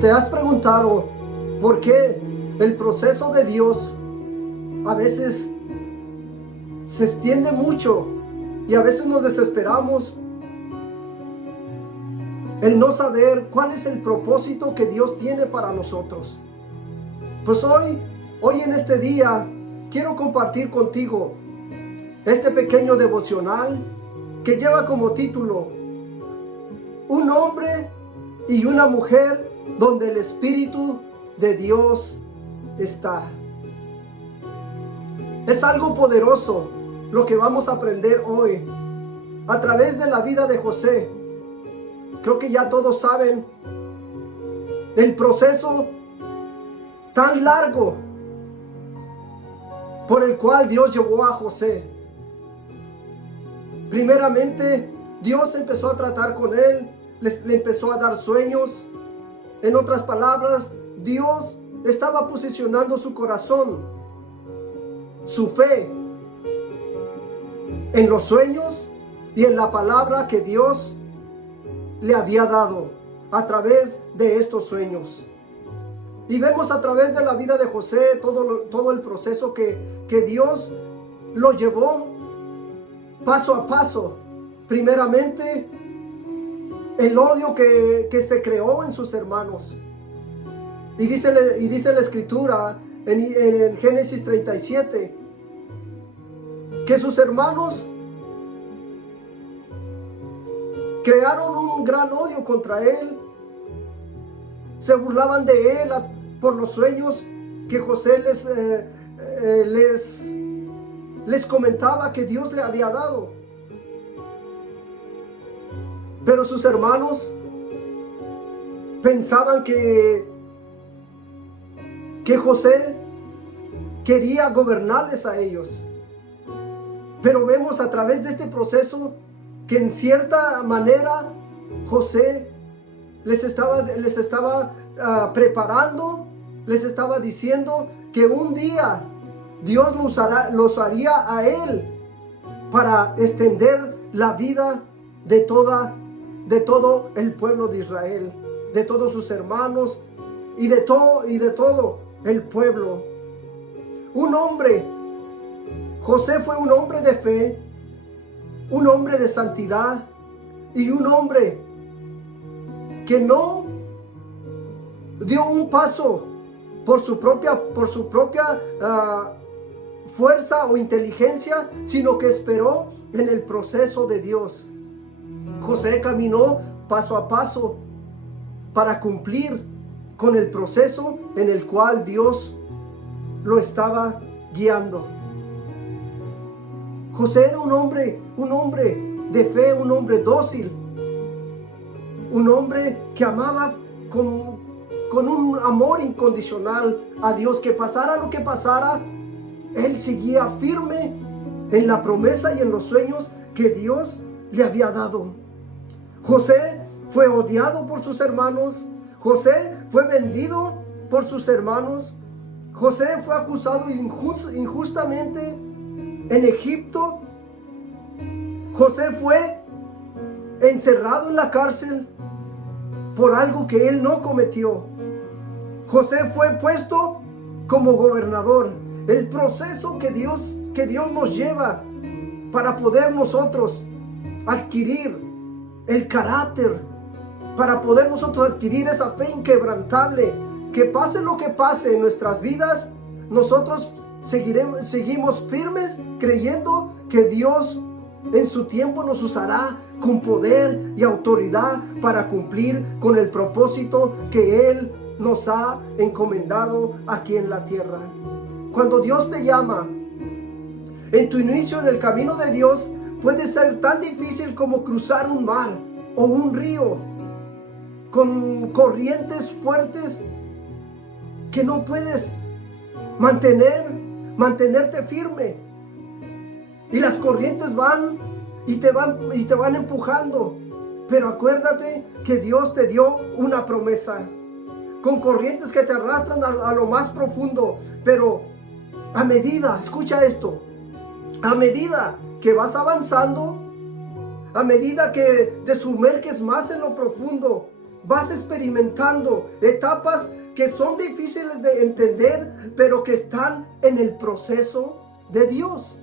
¿Te has preguntado por qué el proceso de Dios a veces se extiende mucho y a veces nos desesperamos el no saber cuál es el propósito que Dios tiene para nosotros? Pues hoy en este día quiero compartir contigo este pequeño devocional que lleva como título Un hombre y una mujer donde el Espíritu de Dios está. Es algo poderoso lo que vamos a aprender hoy a través de la vida de José. Creo que ya todos saben el proceso tan largo por el cual Dios llevó a José. Primeramente, Dios empezó a tratar con él, le empezó a dar sueños. En otras palabras, Dios estaba posicionando su corazón, su fe, en los sueños y en la palabra que Dios le había dado a través de estos sueños. Y vemos a través de la vida de José todo el proceso que Dios lo llevó paso a paso. Primeramente, el odio que se creó en sus hermanos. Y dice la escritura en Génesis 37 que sus hermanos crearon un gran odio contra él. Se burlaban de él por los sueños que José les comentaba que Dios le había dado. Pero sus hermanos pensaban que José quería gobernarles a ellos. Pero vemos a través de este proceso que en cierta manera José les estaba preparando, les estaba diciendo que un día Dios los haría a él para extender la vida de todo el pueblo de Israel, de todos sus hermanos y de todo el pueblo. José fue un hombre de fe, un hombre de santidad y un hombre que no dio un paso por su propia fuerza o inteligencia, sino que esperó en el proceso de Dios. José caminó paso a paso para cumplir con el proceso en el cual Dios lo estaba guiando. José era un hombre de fe, un hombre dócil, un hombre que amaba con un amor incondicional a Dios. Que pasara lo que pasara, él seguía firme en la promesa y en los sueños que Dios le había dado. José fue odiado por sus hermanos. José fue vendido por sus hermanos. José fue acusado injustamente en Egipto. José fue encerrado en la cárcel por algo que él no cometió. José fue puesto como gobernador. El proceso que Dios nos lleva para poder nosotros adquirir el carácter, para poder nosotros adquirir esa fe inquebrantable, que pase lo que pase en nuestras vidas, nosotros seguimos firmes creyendo que Dios en su tiempo nos usará con poder y autoridad para cumplir con el propósito que Él nos ha encomendado aquí en la tierra. Cuando Dios te llama, en tu inicio en el camino de Dios puede ser tan difícil como cruzar un mar o un río con corrientes fuertes que no puedes mantenerte firme, y las corrientes van y te van empujando. Pero acuérdate que Dios te dio una promesa, con corrientes que te arrastran a lo más profundo. Pero a medida, escucha esto, a medida que vas avanzando, a medida que te sumerges más en lo profundo, vas experimentando etapas que son difíciles de entender, pero que están en el proceso de Dios.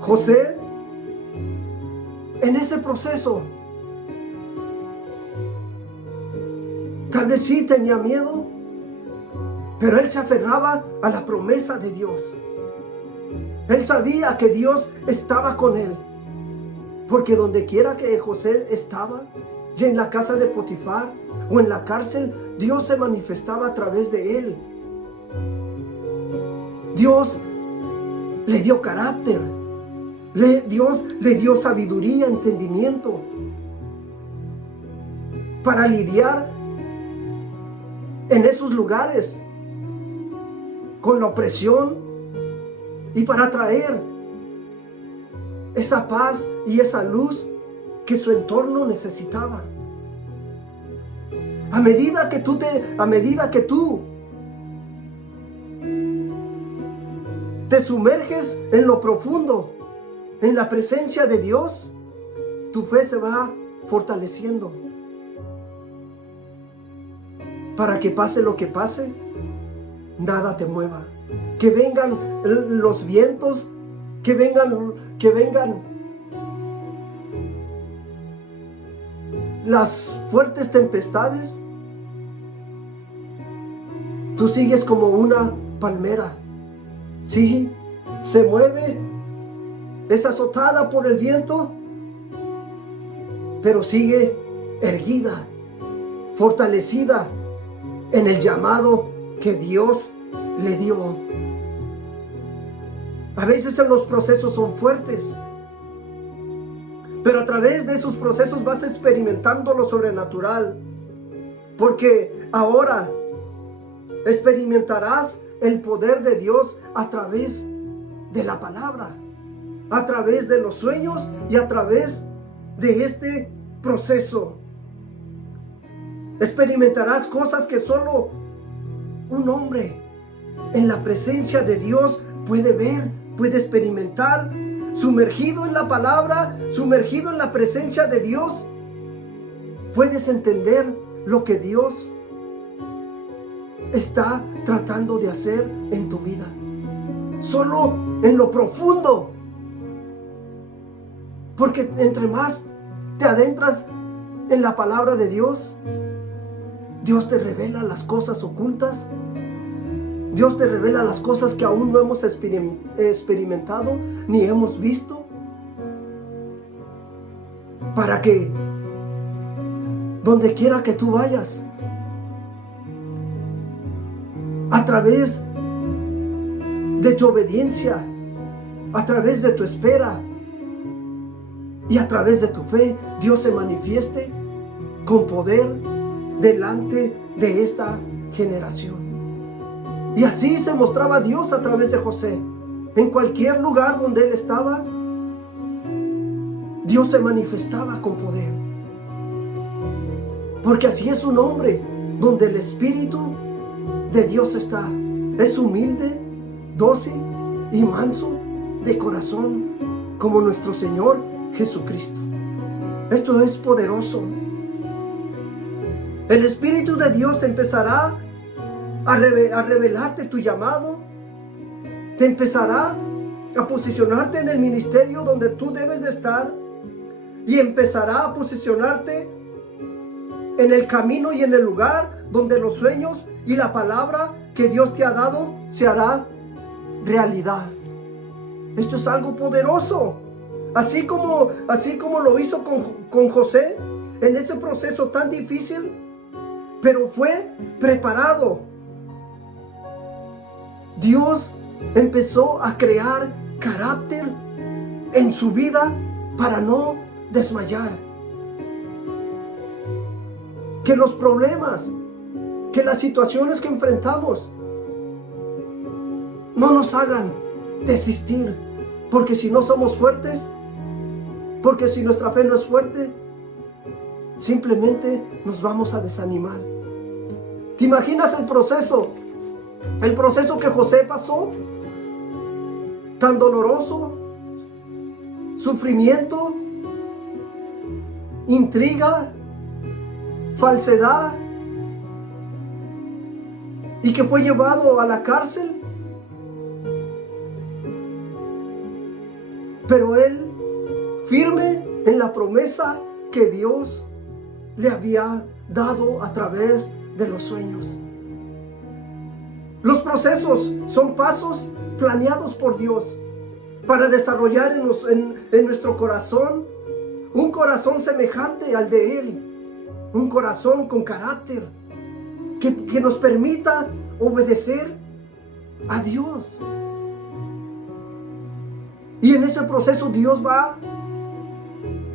José, en ese proceso, tal vez sí tenía miedo, pero él se aferraba a la promesa de Dios. Él sabía que Dios estaba con él, porque donde quiera que José estaba, ya en la casa de Potifar o en la cárcel, Dios se manifestaba a través de él. Dios le dio carácter, Dios le dio sabiduría, entendimiento para lidiar en esos lugares con la opresión y para traer esa paz y esa luz que su entorno necesitaba. A medida que tú te sumerges en lo profundo, en la presencia de Dios, tu fe se va fortaleciendo. Para que pase lo que pase, nada te mueva. Que vengan los vientos, que vengan las fuertes tempestades, tú sigues como una palmera. Sí, se mueve, es azotada por el viento, pero sigue erguida, fortalecida en el llamado que Dios le dio. A veces en los procesos son fuertes, pero a través de esos procesos vas experimentando lo sobrenatural, porque ahora experimentarás el poder de Dios a través de la palabra, a través de los sueños y a través de este proceso. Experimentarás cosas que solo un hombre en la presencia de Dios puede ver, puede experimentar. Sumergido en la palabra, sumergido en la presencia de Dios, puedes entender lo que Dios está tratando de hacer en tu vida. Solo en lo profundo. Porque entre más te adentras en la palabra de Dios, Dios te revela las cosas ocultas. Dios te revela las cosas que aún no hemos experimentado ni hemos visto. Para que donde quiera que tú vayas, a través de tu obediencia, a través de tu espera y a través de tu fe, Dios se manifieste con poder delante de esta generación. Y así se mostraba Dios a través de José. En cualquier lugar donde él estaba, Dios se manifestaba con poder. Porque así es un hombre donde el Espíritu de Dios está. Es humilde, dócil y manso de corazón, como nuestro Señor Jesucristo. Esto es poderoso. El Espíritu de Dios te empezará a revelarte tu llamado, te empezará a posicionarte en el ministerio donde tú debes de estar y empezará a posicionarte en el camino y en el lugar donde los sueños y la palabra que Dios te ha dado se hará realidad. Esto es algo poderoso, así como lo hizo con José en ese proceso tan difícil, pero fue preparado. Dios empezó a crear carácter en su vida para no desmayar. Que los problemas, que las situaciones que enfrentamos no nos hagan desistir, porque si no somos fuertes, porque si nuestra fe no es fuerte, simplemente nos vamos a desanimar. ¿Te imaginas el proceso que José pasó? Tan doloroso, sufrimiento, intriga, falsedad, y que fue llevado a la cárcel. Pero él, firme en la promesa que Dios le había dado a través de los sueños. Los procesos son pasos planeados por Dios para desarrollar en nuestro corazón un corazón semejante al de Él, un corazón con carácter que nos permita obedecer a Dios. Y en ese proceso Dios va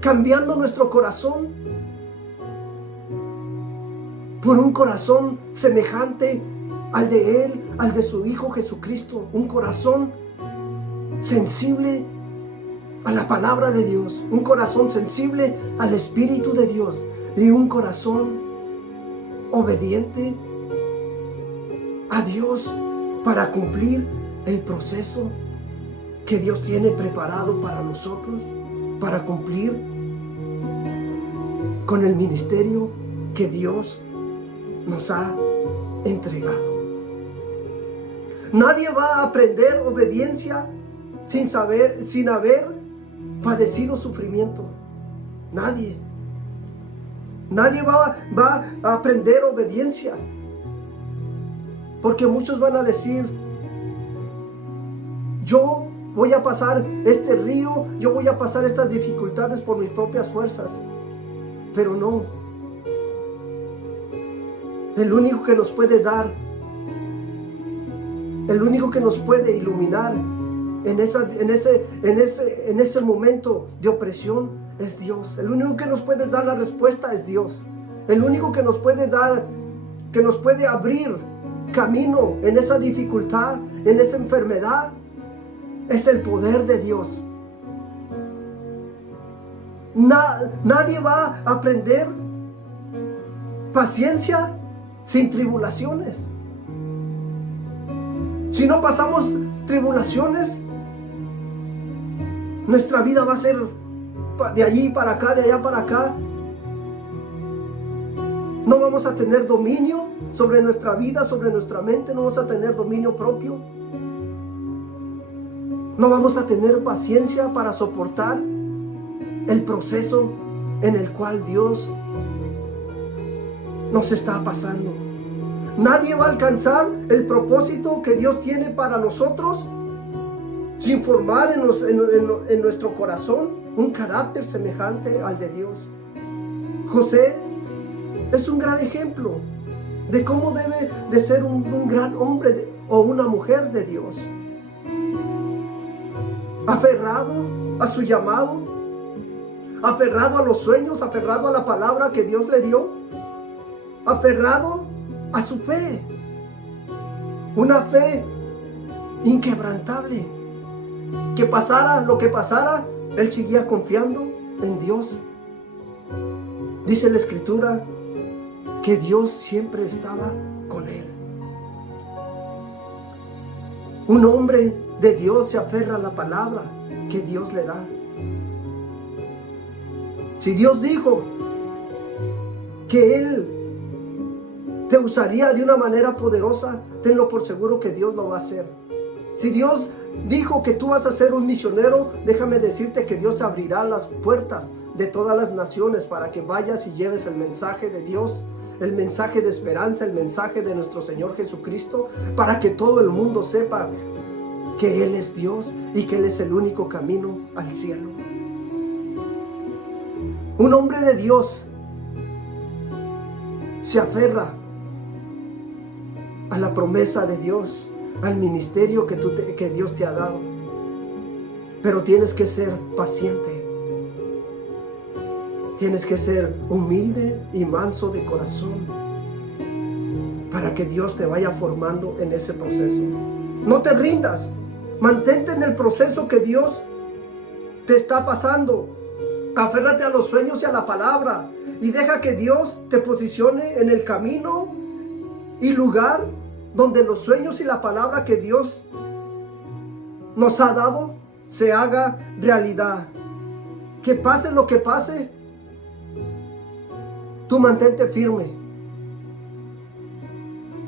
cambiando nuestro corazón por un corazón semejante al de Él, al de su Hijo Jesucristo. Un corazón sensible a la palabra de Dios, un corazón sensible al Espíritu de Dios y un corazón obediente a Dios para cumplir el proceso que Dios tiene preparado para nosotros, para cumplir con el ministerio que Dios nos ha entregado. Nadie va a aprender obediencia sin haber padecido sufrimiento. Nadie va a aprender obediencia, porque muchos van a decir: yo voy a pasar este río, yo voy a pasar estas dificultades por mis propias fuerzas. Pero no. El único que nos puede dar, el único que nos puede iluminar en ese momento de opresión es Dios. El único que nos puede dar la respuesta es Dios. El único que nos puede dar, que nos puede abrir camino en esa dificultad, en esa enfermedad, es el poder de Dios. Nadie va a aprender paciencia sin tribulaciones. Si no pasamos tribulaciones, nuestra vida va a ser de allí para acá, de allá para acá. No vamos a tener dominio sobre nuestra vida, sobre nuestra mente. No vamos a tener dominio propio. No vamos a tener paciencia para soportar el proceso en el cual Dios nos está pasando. Nadie va a alcanzar el propósito que Dios tiene para nosotros sin formar en nuestro corazón un carácter semejante al de Dios. José es un gran ejemplo de cómo debe de ser un gran hombre o una mujer de Dios. Aferrado a su llamado, aferrado a los sueños, aferrado a la palabra que Dios le dio, aferrado a su fe, una fe inquebrantable, que pasara lo que pasara, él seguía confiando en Dios. Dice la Escritura que Dios siempre estaba con él. Un hombre de Dios se aferra a la palabra que Dios le da. Si Dios dijo que Él te usaría de una manera poderosa, tenlo por seguro que Dios lo va a hacer. Si Dios dijo que tú vas a ser un misionero, déjame decirte que Dios abrirá las puertas de todas las naciones para que vayas y lleves el mensaje de Dios, el mensaje de esperanza, el mensaje de nuestro Señor Jesucristo, para que todo el mundo sepa que Él es Dios y que Él es el único camino al cielo. Un hombre de Dios se aferra a la promesa de Dios, al ministerio que Dios te ha dado. Pero tienes que ser paciente. Tienes que ser humilde y manso de corazón para que Dios te vaya formando en ese proceso. No te rindas. Mantente en el proceso que Dios te está pasando. Aférrate a los sueños y a la palabra y deja que Dios te posicione en el camino y lugar donde los sueños y la palabra que Dios nos ha dado se haga realidad. Que pase lo que pase, Tú mantente firme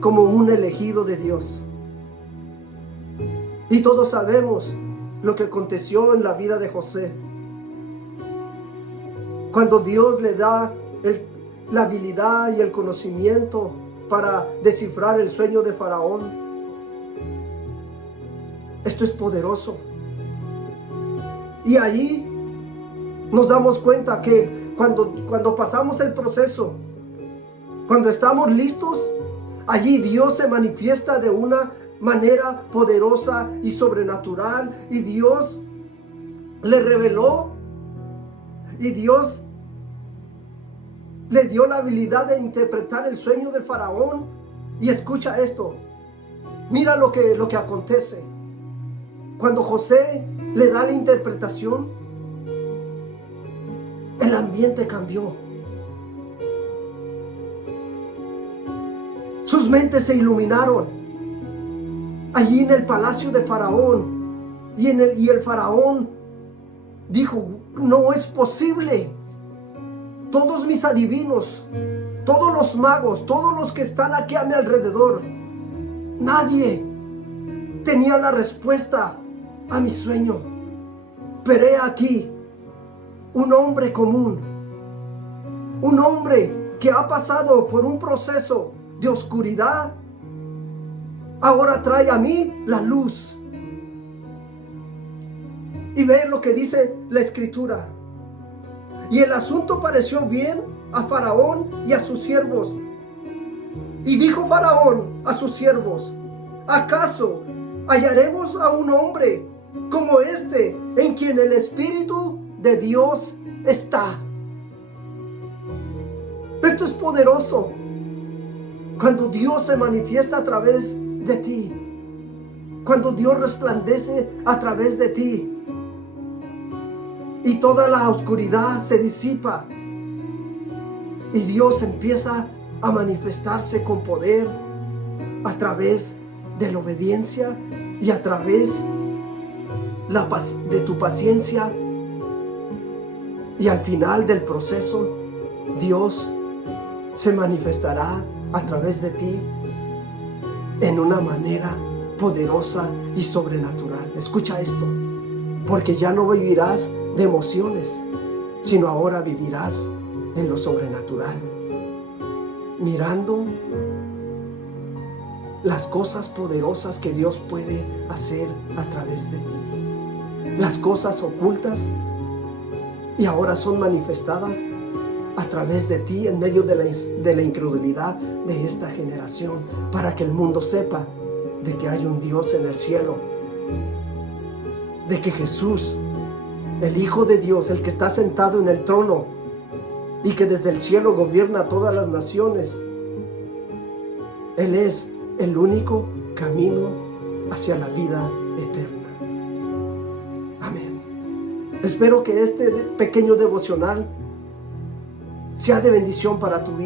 como un elegido de Dios. Y todos sabemos lo que aconteció en la vida de José. Cuando Dios le da la habilidad y el conocimiento para descifrar el sueño de Faraón. Esto es poderoso. Y ahí nos damos cuenta que cuando pasamos el proceso, cuando estamos listos, allí Dios se manifiesta de una manera poderosa y sobrenatural. Y Dios le reveló, y Dios le dio la habilidad de interpretar el sueño del Faraón. Y escucha esto. Mira lo que acontece. Cuando José le da la interpretación, el ambiente cambió. Sus mentes se iluminaron allí en el palacio de Faraón. Y el Faraón dijo: no es posible. Todos mis adivinos, todos los magos, todos los que están aquí a mi alrededor, nadie tenía la respuesta a mi sueño. Pero he aquí un hombre común, un hombre que ha pasado por un proceso de oscuridad, ahora trae a mí la luz. Y ve lo que dice la Escritura. Y el asunto pareció bien a Faraón y a sus siervos. Y dijo Faraón a sus siervos: ¿acaso hallaremos a un hombre como este en quien el Espíritu de Dios está? Esto es poderoso. Cuando Dios se manifiesta a través de ti, cuando Dios resplandece a través de ti, y toda la oscuridad se disipa, y Dios empieza a manifestarse con poder a través de la obediencia y a través de tu paciencia. Y al final del proceso, Dios se manifestará a través de ti en una manera poderosa y sobrenatural. Escucha esto, porque ya no vivirás de emociones, sino ahora vivirás en lo sobrenatural, mirando las cosas poderosas que Dios puede hacer a través de ti. Las cosas ocultas y ahora son manifestadas a través de ti en medio de la incredulidad de esta generación, para que el mundo sepa de que hay un Dios en el cielo, de que Jesús, el Hijo de Dios, el que está sentado en el trono y que desde el cielo gobierna todas las naciones, Él es el único camino hacia la vida eterna. Amén. Espero que este pequeño devocional sea de bendición para tu vida.